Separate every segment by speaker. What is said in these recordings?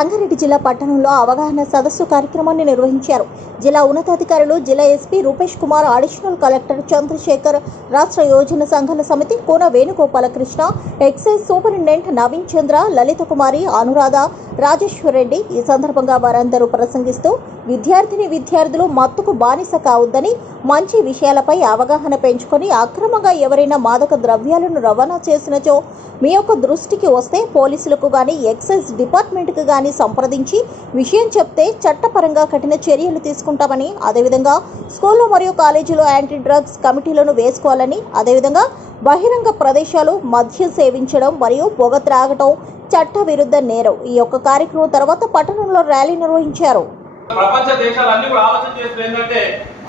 Speaker 1: సంగారెడ్డి జిల్లా పట్టణంలో అవగాహన సదస్సు కార్యక్రమాన్ని నిర్వహించారు. జిల్లా ఉన్నతాధికారులు జిల్లా SP Rupesh Kumar additional collector Chandrashekar రాష్ట్ర యోజన సంఘాల సమితి కోన వేణుగోపాలకృష్ణ ఎక్సైజ్ సూపరింటెండెంట్ నవీన్ చంద్ర లలిత కుమారి అనురాధ రాజేశ్వర్ రెడ్డి ఈ సందర్భంగా వారందరూ ప్రసంగిస్తూ విద్యార్థిని విద్యార్థులు మత్తుకు బానిస కావద్దని మంచి విషయాలపై అవగాహన పెంచుకొని అక్రమంగా ఎవరైనా మాదక ద్రవ్యాలను రవాణా చేసినచో మీ యొక్క దృష్టికి వస్తే పోలీసులకు కానీ ఎక్సైజ్ డిపార్ట్మెంట్కి కానీ సంప్రదించి విషయం చెప్తే చట్టపరంగా కఠిన చర్యలు తీసుకుంటామని అదేవిధంగా స్కూల్లో మరియు కాలేజీలో యాంటీ డ్రగ్స్ కమిటీలను వేసుకోవాలని అదేవిధంగా బహిరంగ ప్రదేశాలు మద్యం సేవించడం మరియు పొగ త్రాగటం చట్ట విరుద్ధ నేరం ఈ యొక్క కార్యక్రమం తర్వాత పట్టణంలో ర్యాలీ నిర్వహించారు.
Speaker 2: ప్రపంచ దేశాలన్నీ కూడా ఆలోచన చేస్తుంది ఏంటంటే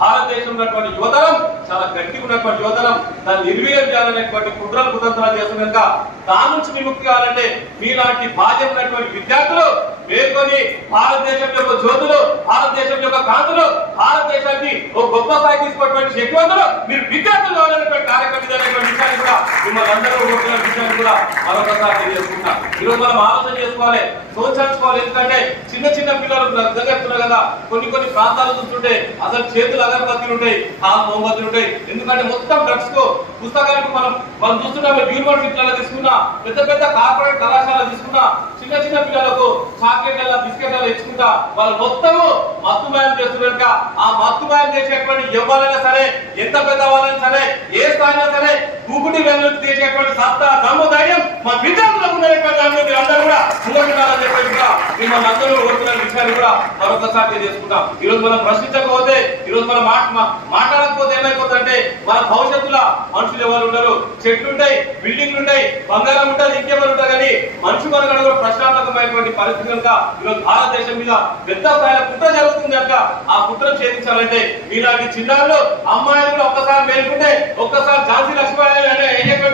Speaker 2: భారతదేశంలో యువతరం చాలా గట్టిగా ఉన్నటువంటి యువతరం దాన్ని నిర్వీర్యం చేయాలనేటువంటి కుట్రలు కుతంత్రాలు చేస్తున్న కనుక దాని నుంచి విముక్తి కావాలంటే మీలాంటి బాధ్యత ఉన్నటువంటి విద్యార్థులు మేల్కొని భారతదేశం యొక్క జ్యోతులు భారతదేశం యొక్క కాంతులు భారతదేశానికి ఒక గొప్ప స్థాయి తీసుకున్నటువంటి శక్తివంతులు మీరు విద్యార్థులు కావాలనేటువంటి కార్యక్రమం ఇదనేటువంటి విషయాన్ని కూడా మిమ్మల్ని అందరూ కోరుతున్న విషయాన్ని కూడా మరొకసారి తెలియజేసుకుంటా ఈరోజు మనం ఆలోచన చేసుకోవాలి సోచాల్చుకోవాలి ఎందుకంటే చిన్న చిన్న పిల్లలు నిజంగా కదా కొన్ని కొన్ని ప్రాంతాలు చూస్తుంటే అసలు చేతులు అగరబత్తులు ఉంటాయి ఆ మోమబత్తులు ఉంటాయి ఎందుకంటే మొత్తం డ్రగ్స్కు పుస్తకాలకు మనం మనం చూస్తున్నాం యూనివర్సిటీలలో తీసుకున్నా పెద్ద పెద్ద కార్పొరేట్ కళాశాల తీసుకున్నా చిన్న చిన్న పిల్లలకు చాక్లెట్ల బిస్కెట్ల ఇచ్చుకుంటా వాళ్ళు మొత్తము మత్తుమయం చేస్తున్నారు ఆ మత్తుమయం చేసేటువంటి ఎవరైనా సరే ఎంత పెద్ద వాళ్ళైనా సరే ఏ స్థాయిలో సరే కూకుటి వెళ్ళి చేసేటువంటి సత్తా దమ్ము మా విద్యార్థులకు ఉన్నటువంటి దాంట్లో మీరు అందరూ కూడా ముందుండాలని చెప్పేసి కూడా మిమ్మల్ని అందరూ కోరుతున్న విషయాన్ని కూడా మరొకసారి తెలియజేసుకుంటాం. ఈ రోజు మనం ప్రశ్నించకపోతే ఈ రోజు మనం మాట మాట్లాడకపోతే ఏమైపోతుందంటే మన భవిష్యత్తులో మనుషులు ఎవరు ఉండరు. చెట్లు ఉంటాయి బిల్డింగ్లు ఉంటాయి బంగారం ఉంటుంది ఇంకెవరు ఉంటారు కానీ మనిషి మనకు కూడా పరిస్థితి కనుక ఈరోజు భారతదేశం మీద పెద్ద స్థాయిలో కుట్ర జరుగుతుంది కనుక ఆ కుట్రను ఛేదించాలంటే మీలాంటి చిన్నారులు అమ్మాయిలు ఒక్కసారి మేలుకుంటే ఒక్కసారి ఝాన్సీ లక్ష్మీబాయి అనే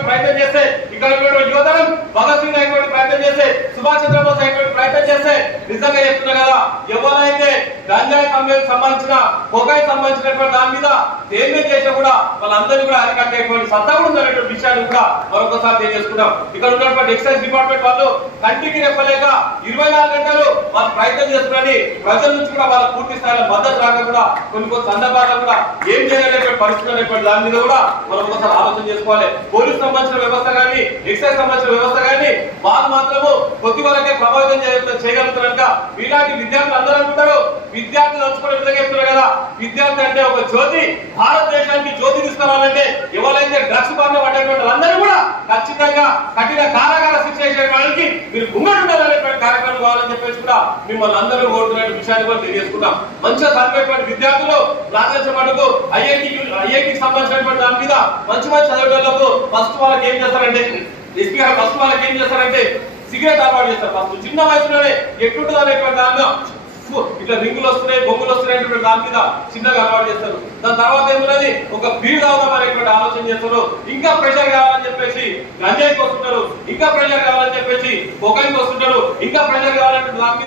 Speaker 2: ప్రయత్నం చేస్తే ఇక్కడ యువతరం భగత్ సింగ్ అయ్యేటువంటి ప్రయత్నం చేస్తే సుభాష్ చంద్రబోస్ అయ్యేటువంటి ప్రయత్నం చేస్తే నిజంగా చెప్తున్నా కదా ఎవరైతే గంజాయి కంపెనీకి సంబంధించిన కొకాయి సంబంధించినటువంటి దాని మీద దేన్ని చేసినా కూడా వాళ్ళందరినీ కూడా అరికట్టేటువంటి సత్తా కూడా ఉందనేటువంటి విషయాన్ని కూడా మరొకసారి తెలియజేసుకున్నాం ఇక్కడ ఉన్నటువంటి ఎక్సైజ్ డిపార్ట్మెంట్ వాళ్ళు కంటికి రెప్పలేక ఇరవై నాలుగు గంటలు వాళ్ళు ప్రయత్నం చేస్తున్నారని ప్రజల నుంచి కూడా వాళ్ళ పూర్తి స్థాయిలో మద్దతు రాక కూడా కొన్ని కొన్ని సందర్భాల్లో కూడా ఏం చేయాలనేటువంటి పరిస్థితులు అనేటువంటి దాని మీద కూడా మనం ఒకసారి ఆలోచన చేసుకోవాలి. పోలీస్ సంబంధించిన వ్యవస్థ కానీ ఎక్సైజ్ సంబంధించిన వ్యవస్థ కానీ వాళ్ళు మాత్రము కొద్ది వరకే ప్రభావితం చేయగలుగుతారు మీలాంటి విద్యార్థులు అందరూ అనుకుంటారు విద్యార్థులు నడుచుకునే విధంగా చెప్తున్నారు కదా. విద్యార్థి అంటే ఒక జ్యోతి. భారతదేశానికి జ్యోతి తీసుకురావాలంటే ఎవరైతే డ్రగ్స్ బారిన పడ్డటువంటి వాళ్ళందరూ కూడా ఖచ్చితంగా కఠిన కారాగార శిక్ష చేసే వాళ్ళకి మీరు ముంగడు కార్యక్రమం కావాలని చెప్పేసి కూడా మిమ్మల్ని అందరూ కోరుతున్న విషయాన్ని కూడా తెలియజేసుకుంటాం. మంచిగా చదివేటువంటి విద్యార్థులు నాకు తెలిసిన మటుకు ఐఐటి ఐఐటికి సంబంధించినటువంటి దాని మీద మంచి మంచి చదివేటోళ్ళకు ఫస్ట్ వాళ్ళకి ఏం చేస్తారంటే ఎస్పీ గారు ఫస్ట్ వాళ్ళకి ఏం చేస్తారంటే సిగరెట్ అలవాటు చేస్తారు ఫస్ట్. చిన్న వయసులోనే ఎట్లుంటుంది అనేటువంటి దానిలో. ఇట్లా రింగులు వస్తున్నాయి బొంగులు వస్తున్నాయి దాని మీద చిన్నగా అలవాటు చేస్తారు. దాని తర్వాత ఏమున్నది? ఒక బీడ్ అవుదాం అనేటువంటి ఆలోచన చేస్తారు. ఇంకా ప్రెషర్ కావాలని చెప్పేసి గంజాయికి వస్తుంటారు ఇంకా ప్రెషర్ కావాలని చెప్పేసి ఒకరికి వస్తుంటారు ఇంకా ప్రెషర్ కావాలంటే దాని మీద